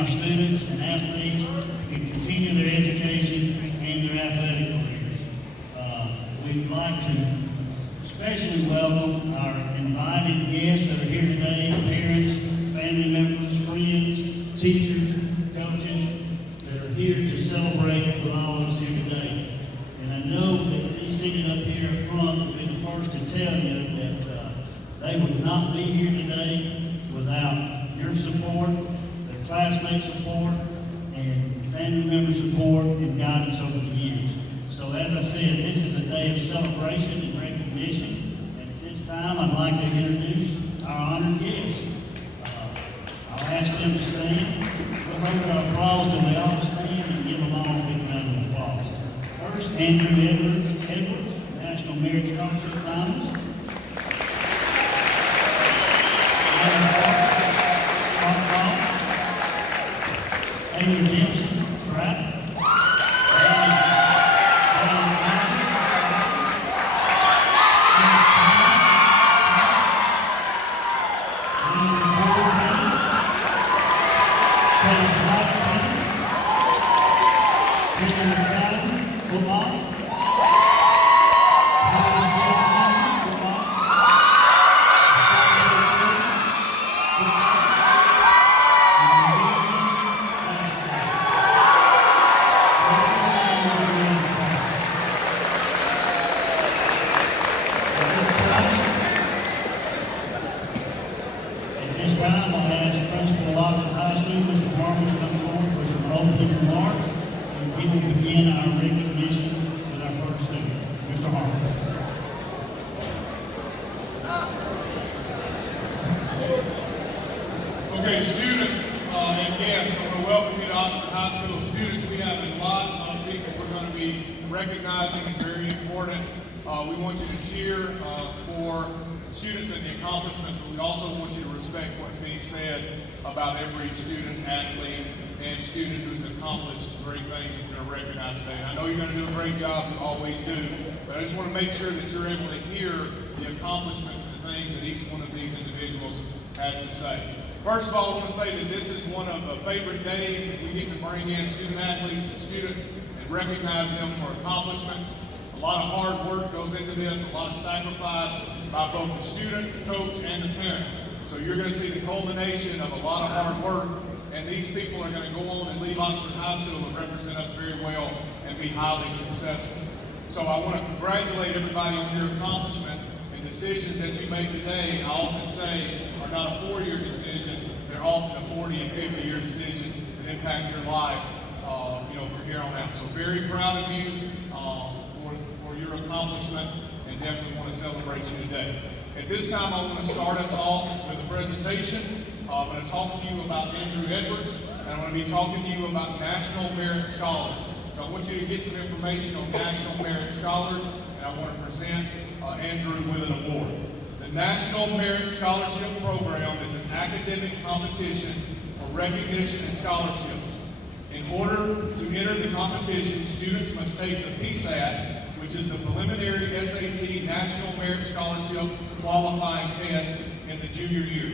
our students and athletes can continue their education and their athletic careers. We'd like to especially welcome our invited guests that are here today, parents, family members, friends, teachers, coaches that are here to celebrate with all of us here today. And I know that these seated up here in front will be the first to tell you that they would not be here today without your support, their classmates' support, and family member support and guidance over the years. So as I said, this is a day of celebration and recognition. And at this time, I'd like to introduce our honored guests. I'll ask them to stand. We'll hold our applause till they all stand and give them all a big round of applause. First, Andrew Edwards, National Merit Scholarship finalist. Amy Dempsey, track. Okay, students and guests, I want to welcome you to Oxford High School. Students, we have a lot of people we're going to be recognizing. It's very important. We want you to cheer for students and the accomplishments, but we also want you to respect what's being said about every student, athlete, and student who's accomplished great things that we're going to recognize today. I know you're going to do a great job, you always do, but I just want to make sure that you're able to hear the accomplishments and the things that each one of these individuals has to say. First of all, I want to say that this is one of the favorite days that we get to bring in student athletes and students and recognize them for accomplishments. A lot of hard work goes into this, a lot of sacrifice by both the student, the coach, and the parent. So you're going to see the culmination of a lot of hard work, and these people are going to go on and leave Oxford High School and represent us very well and be highly successful. So I want to congratulate everybody on your accomplishment. Decisions that you make today, I often say, are not a 4-year decision. They're often a 40 and 50-year decision that impact your life, from here on out. So very proud of you for your accomplishments, and definitely want to celebrate you today. At this time, I want to start us off with a presentation. I'm going to talk to you about Andrew Edwards, and I'm going to be talking to you about National Merit Scholars. So I want you to get some information on National Merit Scholars, and I want to present Andrew with an award. The National Merit Scholarship Program is an academic competition for recognition and scholarships. In order to enter the competition, students must take the PSAT, which is the Preliminary SAT National Merit Scholarship Qualifying Test in the junior year.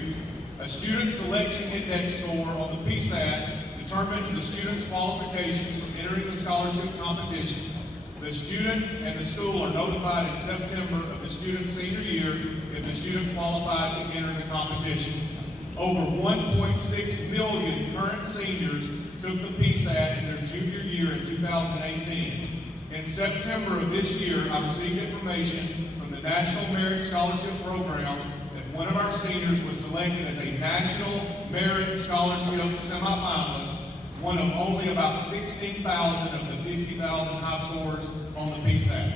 A student selection index score on the PSAT determines the student's qualifications for entering the scholarship competition. The student and the school are notified in September of the student's senior year if the student qualified to enter the competition. Over 1.6 million current seniors took the PSAT in their junior year in 2018. In September of this year, I received information from the National Merit Scholarship Program that one of our seniors was selected as a National Merit Scholarship semifinalist, one of only about 16,000 of the 50,000 high scorers on the PSAT.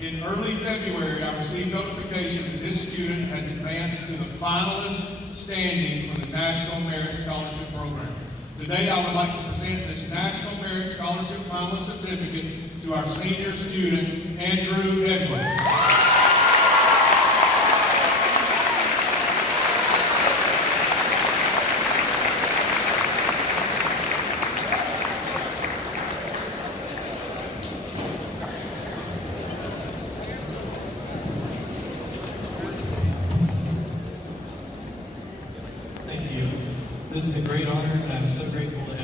In early February, I received notification that this student has advanced to the finalist standing for the National Merit Scholarship Program. Today, I would like to present this National Merit Scholarship Finalist Certificate to our senior student, Andrew Edwards. This is a great honor, and I'm so grateful to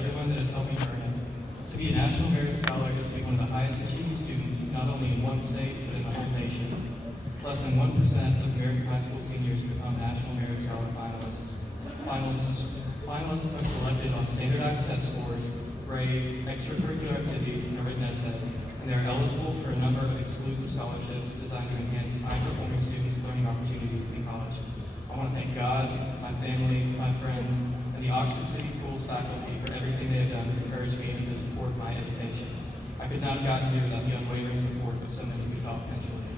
only in one state, but in the whole nation. Less than 1% of American high school seniors become National Merit Scholar finalists. Finalists are selected on standardized test scores, grades, extracurricular activities, and a written essay, and they are eligible for a number of exclusive scholarships designed to enhance high-performing students' learning opportunities in college. I want to thank God, my family, my friends, and the Oxford City Schools faculty for everything they have done to encourage me and to support my education. I could not have gotten here without the unwavering support of so many who saw potential in me.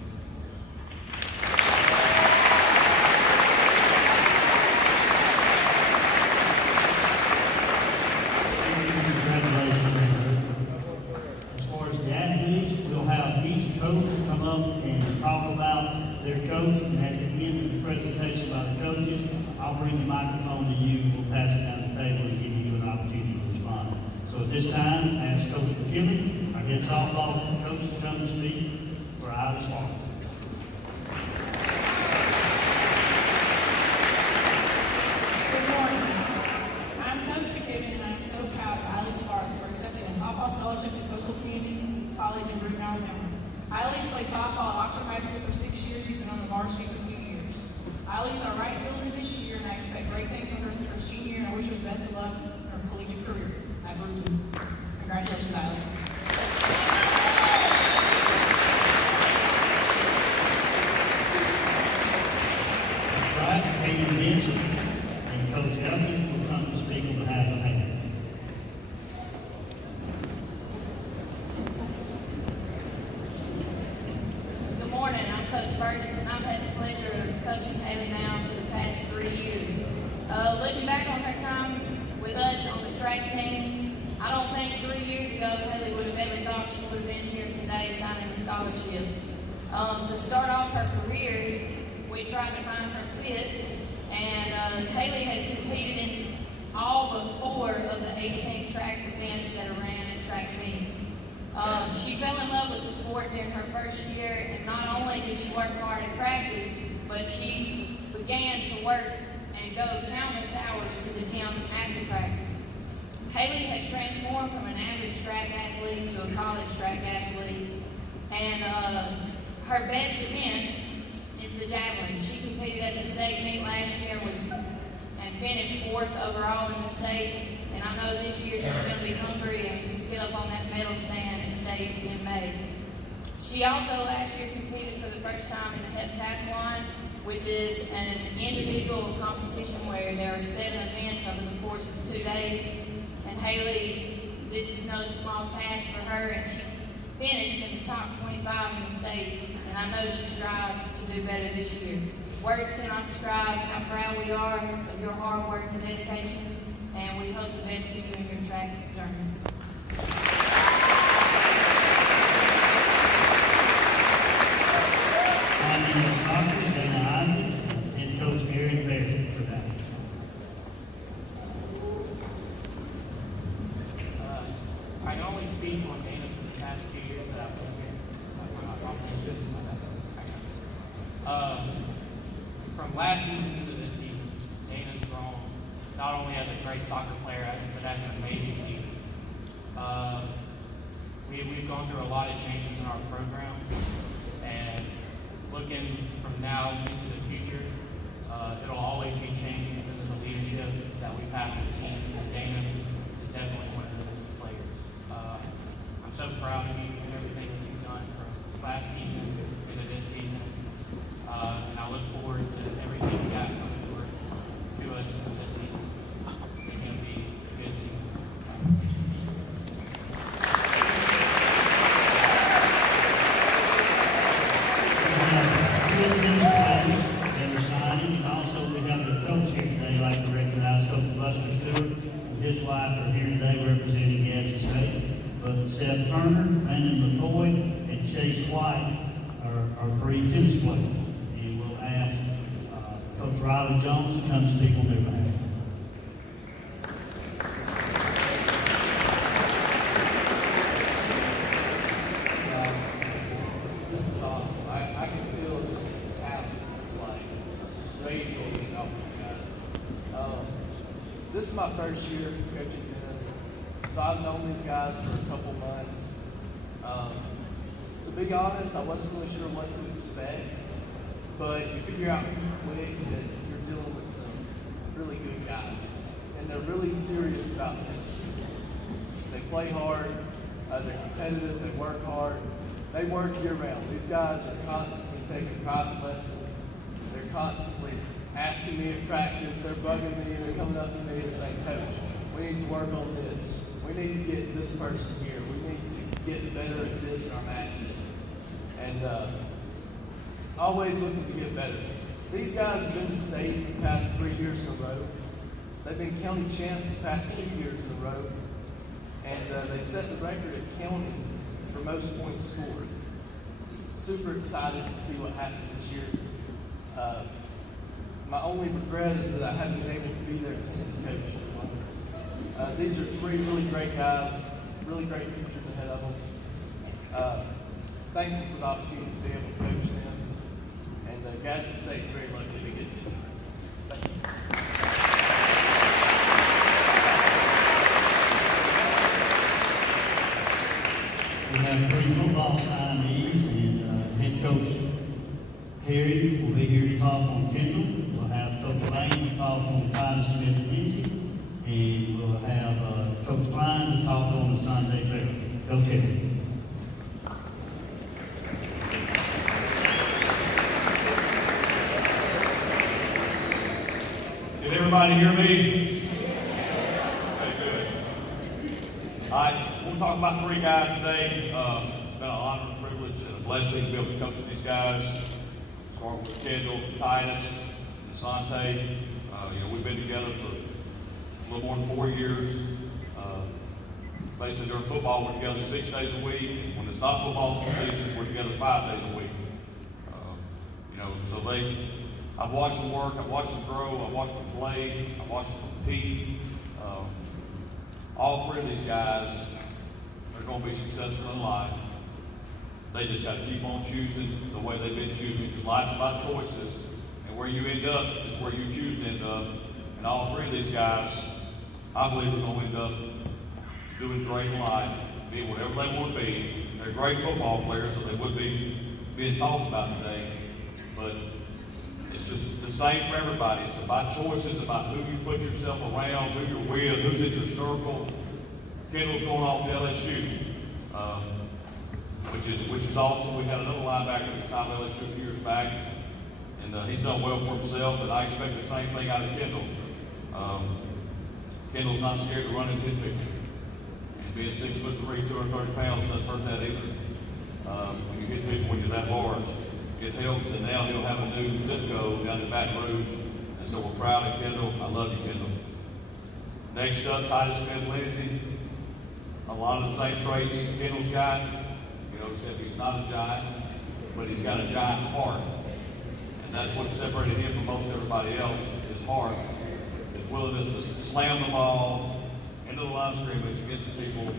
As far as the athletes, we'll have each coach come up and talk about their coach, and at the end of the presentation by the coaches, I'll bring the microphone to you, we'll pass it down the table and give you an opportunity to respond. So at this time, I ask Coach McKinley, our head softball coach, to come to speak for Ivy Sparks. Good morning. I'm Coach McKibben, and I'm so proud of Eiley Sparks for accepting a softball scholarship to Coastal Community College in Brewton, Alabama. Eiley's played softball at Oxford High School for 6 years. He's been on the varsity for 2 years. Eiley is our right fielder this year, and I expect great things from her in her senior year, and I wish her the best of luck in her collegiate career at Brewton. Congratulations, Eiley. Right, Hayden Benson and Coach Elkins will come to speak on behalf of Hayden. Good morning, I'm Coach Burgess, and I've had the pleasure of coaching Haley now for the past 3 years. Looking back on her time with us on the track team, I don't think 3 years ago Haley would have ever thought she would have been here today signing a scholarship. To start off her career, we tried to find her fit, and Haley has competed in all but 4 of the 18 track events that are ran in track meets. She fell in love with the sport during her first year, and not only did she work hard in practice, but she began to work and go countless hours to the gym after practice. Haley has transformed from an average track athlete to a college track athlete, and her best event is the javelin. She competed at the state meet last year and finished 4th overall in the state. And I know this year she's going to be hungry and get up on that medal stand at state in May. She also last year competed for the first time in the heptathlon, which is an individual competition where there are 7 events over the course of 2 days. And Haley, this is no small task for her, and she finished in the top 25 in the state. And I know she strives to do better this year. Words cannot describe how proud we are of your hard work and dedication, and we hope the best for you in your track journey. Signing the Sparks, Dana Isaac, and Coach Aaron Barrett for that. I can only speak on Dana for the past 2 years that I've been here. From last season into this season, Dana's grown not only as a great soccer player, but as an amazing leader. We've gone through a lot of changes in our program, and looking from now into the future, it'll always be changing because of the leadership that we've had with the team, and Dana is definitely one of those players. I'm so proud of you and everything that you've done from last season into this season, and I look forward to everything you got coming to us this season. It's going to be a good season. That are signing, and also we have the coach here today. I'd like to recognize Coach Buster Stewart and his wife are here today representing Gadsden State. But Seth Turner, Brandon McCoy, and Chase White are 3 tennis players. And we'll ask Coach Riley Jones to come speak on their behalf. Guys, this is awesome. I can feel this talent. It's like radiating off you guys. This is my first year coaching tennis, so I've known these guys for a couple months. to be honest, I wasn't really sure what to expect, but you figure out quick that you're dealing with some really good guys, and they're really serious about this. They play hard, they're competitive, they work hard, they work year-round. These guys are constantly taking private lessons. They're constantly asking me at practice, they're bugging me, they're coming up to me and saying, Coach, we need to work on this. We need to get this person here. We need to get better at this in our matches. And always looking to get better. These guys have been to state the past 3 years in a row. They've been county champs the past 2 years in a row. And they set the record at county for most points scored. Super excited to see what happens this year. My only regret is that I haven't been able to be their tennis coach. These are 3 really great guys, really great futures ahead of them. Thankful for the opportunity to be able to coach them. And Gadsden State's very lucky to get this. Thank you. We have 3 football signees, and head coach Harry will be here to talk on Kendall. We'll have Coach Lane to talk on Titus Smith-Lindsay, and we'll have Coach Klein to talk on the Sunday Fair. Coach Harry. Can everybody hear me? Okay, good. All right, we'll talk about 3 guys today. It's been an honor, a privilege, and a blessing to be able to coach these guys. Starting with Kendall, Titus, and Sante. We've been together for a little more than 4 years. Basically, during football, we're together 6 days a week. When it's not football season, we're together 5 days a week. So I've watched them work, I've watched them grow, I've watched them play, I've watched them compete. All 3 of these guys are going to be successful in life. They just got to keep on choosing the way they've been choosing, because life's about choices, and where you end up is where you choose to end up. And all 3 of these guys, I believe, are going to end up doing great in life, being whatever they want to be. They're great football players, so they would be being talked about today. But it's just the same for everybody. It's about choices, about who you put yourself around, who you're with, who's in your circle. Kendall's going off to LSU, which is awesome. We had another linebacker that signed LSU a few years back, and he's done well for himself, and I expect the same thing out of Kendall. Kendall's not scared to run and hit people. And being 6'3", 230 pounds doesn't hurt that either. When you hit people when you're that large, it helps, and now he'll have a new zip code down in Baton Rouge. And so we're proud of Kendall. I love you, Kendall. Next up, Titus Smith-Lindsay. A lot of the same traits Kendall's got, except he's not a giant, but he's got a giant heart. And that's what separated him from most everybody else, his heart, his willingness to slam the ball into the line of scrimmage against the people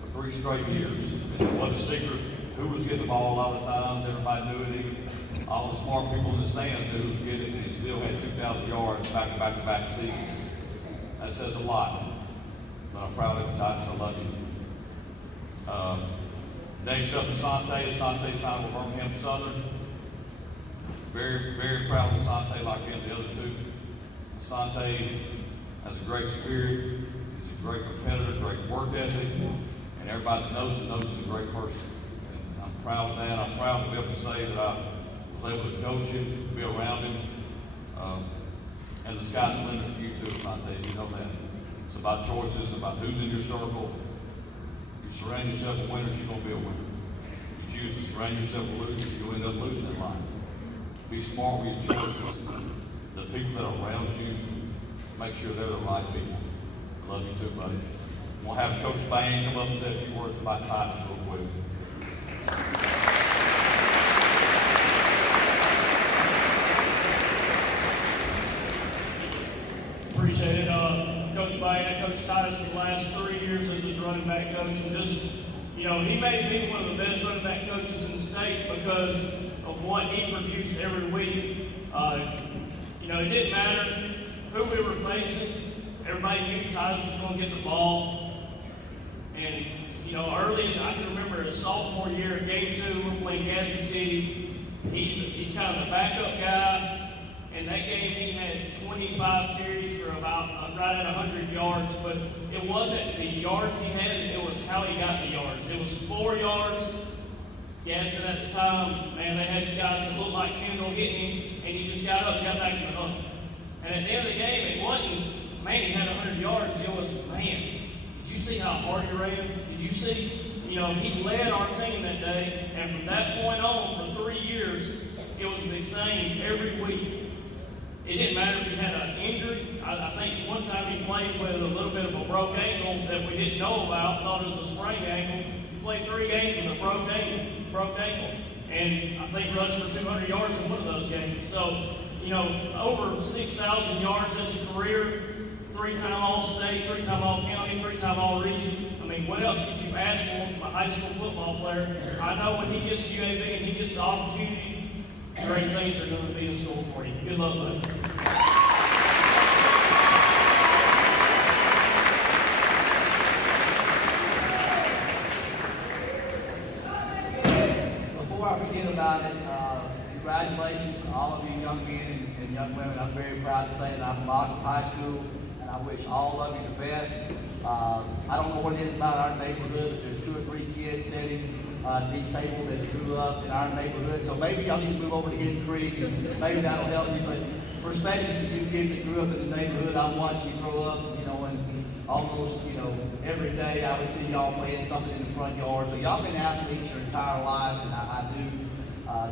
for 3 straight years. And it wasn't a secret who was getting the ball a lot of times. Everybody knew it. Even all the smart people in the stands knew who was getting it, and he still had 2,000 yards back-to-back seasons. That says a lot. But I'm proud of you, Titus. I love you. Next up is Sante. Sante signed with Birmingham Southern. Very, very proud of Sante, like him, the other 2. Sante has a great spirit. He's a great competitor, great work ethic, and everybody that knows him knows he's a great person. And I'm proud of that. I'm proud to be able to say that I was able to coach him, be around him. And the sky's the limit for you too, Sante. You know that. It's about choices, about who's in your circle. You surround yourself with winners, you're going to be a winner. You choose to surround yourself with losers, you'll end up losing in life. Be smart with your choices. The people that are around you, make sure they're the right people. I love you too, buddy. We'll have Coach Bain come up and say a few words about Titus real quick. Appreciate it. Coach Bain and Coach Titus for the last 3 years as his running back coach. And just, he made me one of the best running back coaches in the state because of what he produced every week. It didn't matter who we were facing. Everybody knew Titus was going to get the ball. And You know, early, I can remember his sophomore year, game 2, we're playing Kansas City. He's kind of the backup guy. In that game, he had 25 carries for about right at 100 yards, but it wasn't the yards he had, it was how he got the yards. It was 4 yards. Gaston at the time, man, they had guys that looked like Kendall hitting him, and he just got up and got back in the hunt. And at the end of the game, it wasn't, man, he had 100 yards. It was, man, did you see how hard he ran? Did you see, you know, he led our team that day, and from that point on, for 3 years, it was the same every week. It didn't matter if he had an injury. I think one time he played with a little bit of a broke ankle that we didn't know about, thought it was a sprained ankle. He played 3 games with a broke ankle. And I think rushed for 200 yards in one of those games. So, you know, over 6,000 yards as a career, 3-time All-State, 3-time All-County, 3-time All-Region. I mean, what else could you ask for from a high school football player? I know when he gets to UAB and he gets the opportunity, great things are going to be in store for you. Good luck, buddy. Before I forget about it, congratulations to all of you young men and young women. I'm very proud to say that I'm from Oxford High School, and I wish all of you the best. I don't know what it is about our neighborhood, but there's 2 or 3 kids sitting at these tables that grew up in our neighborhood. So maybe y'all need to move over to Hidden Creek, and maybe that'll help you. But for especially the you kids that grew up in the neighborhood, I watched you grow up, you know, and almost, you know, every day I would see y'all playing something in the front yard. So y'all been athletes your entire life, and I do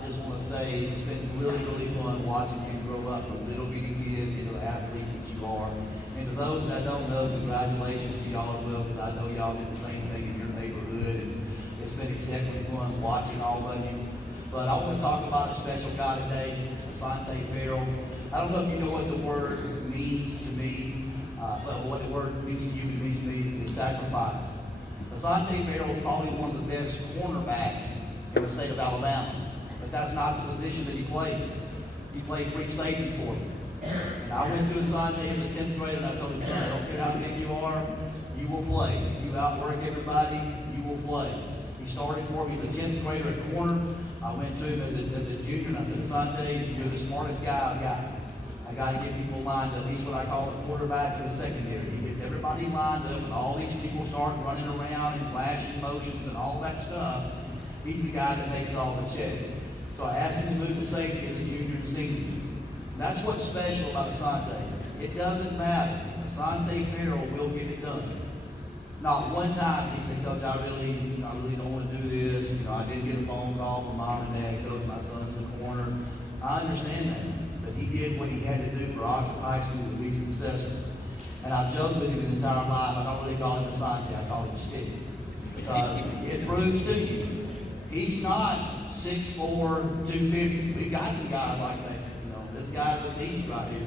just want to say it's been really, really fun watching you grow up from little bitty kids into the athletes that you are. And to those that I don't know, congratulations to y'all as well, because I know y'all did the same thing in your neighborhood. And it's been exceptionally fun watching all of you. But I want to talk about a special guy today, Asante Farrell. I don't know if you know what the word means to me, but what the word means to you, it means to me is sacrifice. Asante Farrell is probably one of the best cornerbacks in the state of Alabama, but that's not the position that he played. He played free safety for me. And I went to Asante in the 10th grade and I told him, son, I don't care how big you are, you will play. You outwork everybody, you will play. He started for me. He's a 10th grader at corner. I went to him as a junior and I said, Asante, you're the smartest guy I've got. I got to get people lined up. He's what I call a quarterback in the secondary. He gets everybody lined up and all these people start running around and flashing motions and all that stuff. He's the guy that makes all the checks. So I asked him to move to safety as a junior and senior. That's what's special about Asante. It doesn't matter. Asante Farrell will get it done. Not one time he said, Coach, I really don't want to do this. You know, I didn't get a phone call from mom and dad, Coach, my son's in the corner. I understand that. But he did what he had to do for Oxford High School to be successful. And I've joked with him his entire life. I don't really call him Asante, I call him Stick. Because it proves to you, he's not 6'4", 250. We got some guys like that. You know, this guy's a beast right here.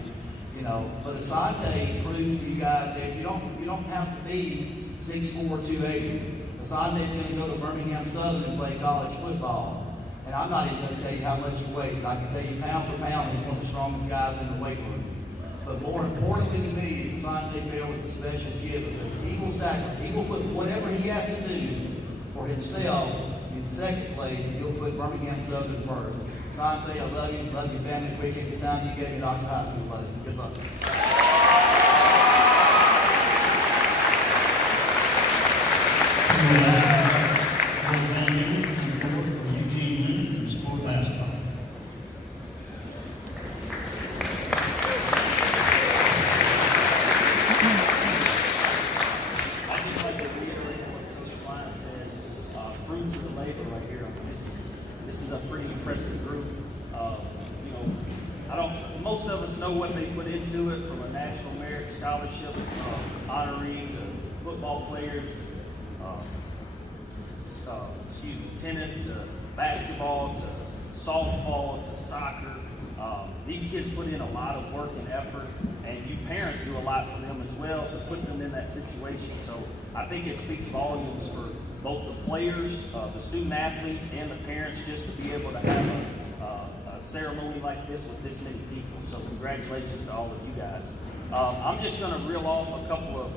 You know, but Asante proves to you guys that you don't have to be 6'4", 280. Asante's going to go to Birmingham Southern and play college football. And I'm not even going to tell you how much he weighs. I can tell you pound for pound, he's one of the strongest guys in the weight room. But more importantly to me, Asante Farrell is a special kid because he will sacrifice. He will put whatever he has to do for himself in second place, and he'll put Birmingham Southern first. Asante, I love you. Love your family. Appreciate the time you gave me at Oxford High School, buddy. Good luck. Most of us know what they put into it, from a National Merit Scholarship, honorees, football players, tennis, to basketball, to softball, to soccer. These kids put in a lot of work and effort, and you parents do a lot for them as well to put them in that situation. So I think it speaks volumes for both the players, the student athletes, and the parents just to be able to have a ceremony like this with this many people. So congratulations to all of you guys. I'm just going to reel off a couple of,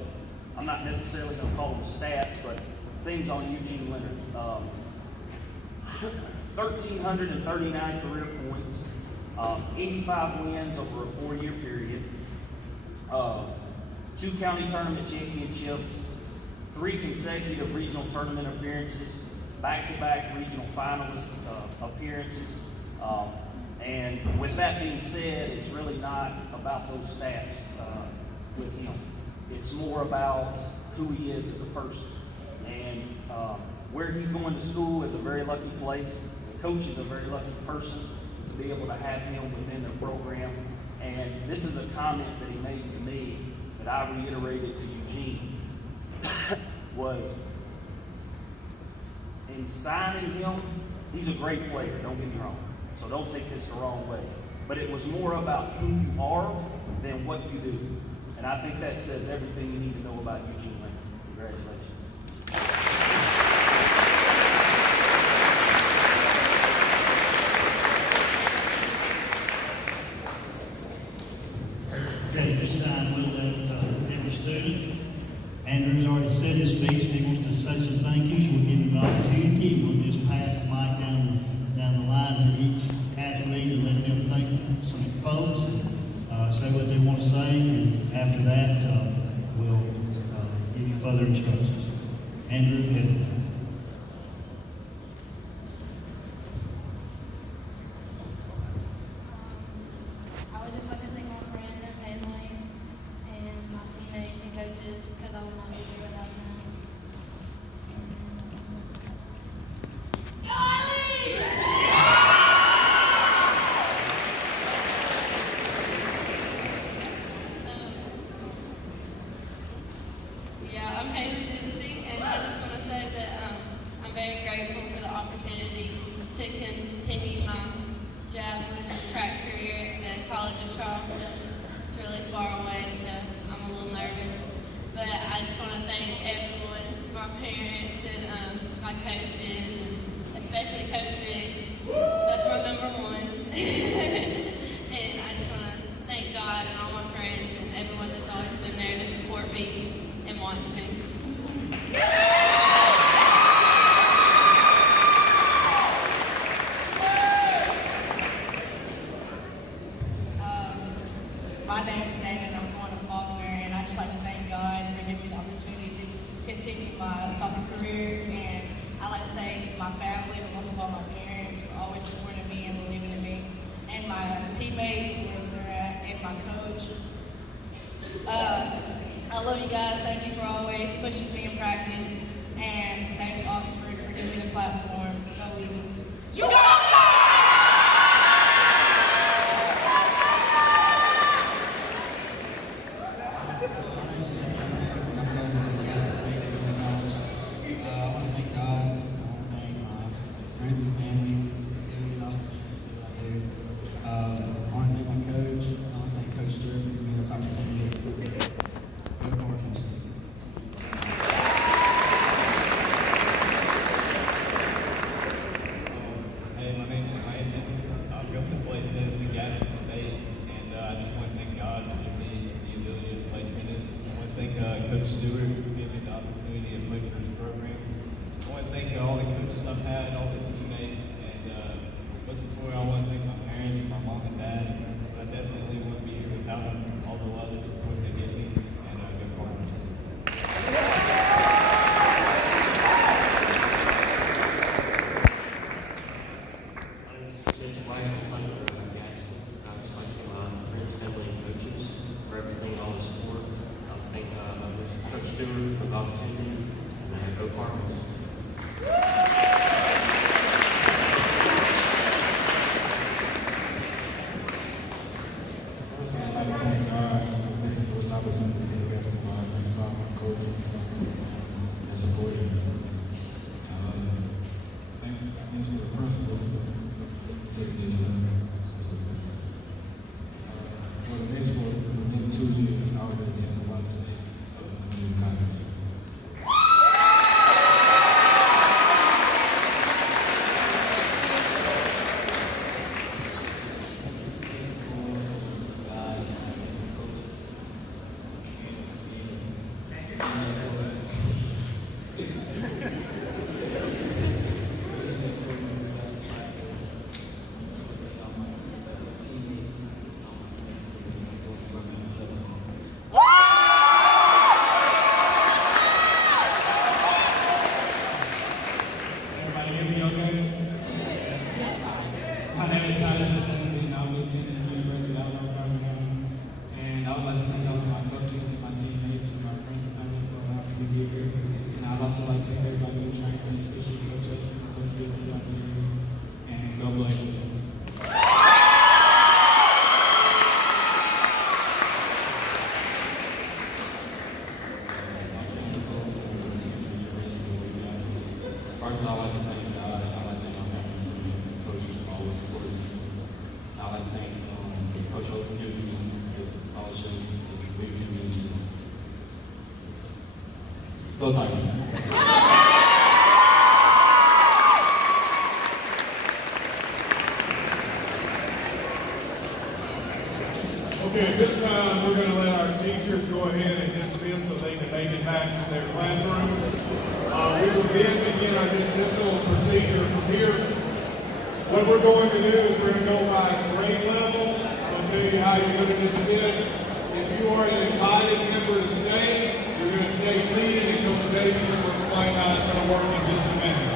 I'm not necessarily going to call them stats, but things on Eugene Leonard. 1,339 career points, 85 wins over a 4-year period, 2 county tournament championships, 3 consecutive regional tournament appearances, back-to-back regional finalist appearances. And with that being said, it's really not about those stats with him. It's more about who he is as a person. And where he's going to school is a very lucky place. The coach is a very lucky person to be able to have him within their program. And this is a comment that he made to me that I reiterated to Eugene was in signing him, he's a great player, don't get me wrong. So don't take this the wrong way. But it was more about who you are than what you do. And I think that says everything you need to know about Eugene Leonard. Congratulations. Okay, at this time we'll let every student. Andrew's already said his speech, and he wants to say some thank yous. We'll give him an opportunity. We'll just pass the mic down the line to each athlete and let them thank some folks and say what they want to say. And after that, we'll give you further instructions. Andrew, and I would just like to thank my friends and family and my teammates and coaches because I would not be here without them. Yeah, I'm Haley Dempsey, and I just want to say that I'm very grateful for the opportunity to continue my javelin and track career at the College of Charleston. It's really far away, so I'm a little nervous. But I just want to thank everyone, my parents and my coaches, and especially Coach Vic. That's my number one. And I just want to thank God and all my friends and everyone that's always been there to support me and watch me. My name's Dana and I'm going to Faulkner, and I'd just like to thank God for giving me the opportunity to continue my soccer career. And I'd like to thank my family, but most of all my parents for always supporting me and believing in me, and my teammates, wherever they're at, and my coach. I love you guys. Thank you for always pushing me in practice. And thanks, Oxford, for giving me the platform. Go Eagles. You got it! I want to thank God. I want to thank my friends and family for giving me the opportunity to do what I do. I want to thank my coach. I want to thank Coach Stewart for giving me this opportunity. Go Cardinals. Hey, my name is Landon. I'm going to play tennis at Gadsden State, and I just want to thank God for giving me the ability to play tennis. I want to thank Coach Stewart for giving me the opportunity to play for his program. I want to thank all the coaches I've had, all the teammates, and most importantly, I want to thank my parents, my mom and dad. But I definitely wouldn't be here without them, all the love and support they give me, and go Cardinals. It's Mike Hunter from Gadsden. I would just like to thank my friends, family, and coaches for everything and all the support. I thank Coach Stewart for the opportunity, and go Cardinals. First, I'd like to thank God for this opportunity to be against my son, coach, and supporting me. Thanks to the principals for taking this for the next for the next 2 years, I will attend the Water State College. I'd also like to thank everybody who trained me, especially Coach Justin, Coach Bill, and go Blazers. First, I'd like to thank God. I'd like to thank my family, friends, and coaches for always supporting me. I'd like to thank Coach O for giving me this scholarship, just believing in me, just go Tigers. Okay, at this time, we're going to let our teachers go ahead and dismiss so they can make it back to their classrooms. We will then begin our dismissal procedure from here. What we're going to do is we're going to go by grade level. I'm going to tell you how you're going to dismiss. If you are an invited member to stay, you're going to stay seated, and Coach Davidson will explain how it's going to work in just a minute.